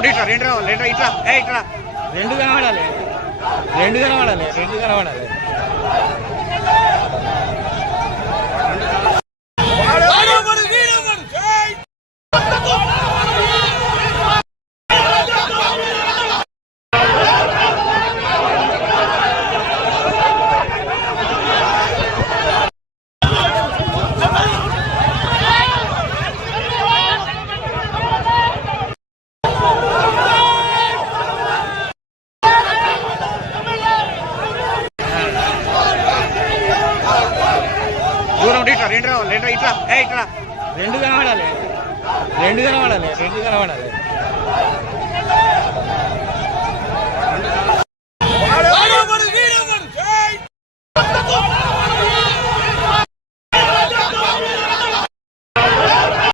ఉండి ఇట్లా రెండు రావాలి ఇట్లా ఇట్లా రెండు కనబడాలి రెండు కనబడాలి రెండు కనబడాలి. దూరం ఇట్లా రెండు రావాలి ఇట్లా ఇట్లా రెండు కనబడాలి రెండు కనబడాలి రెండు కనబడాలి.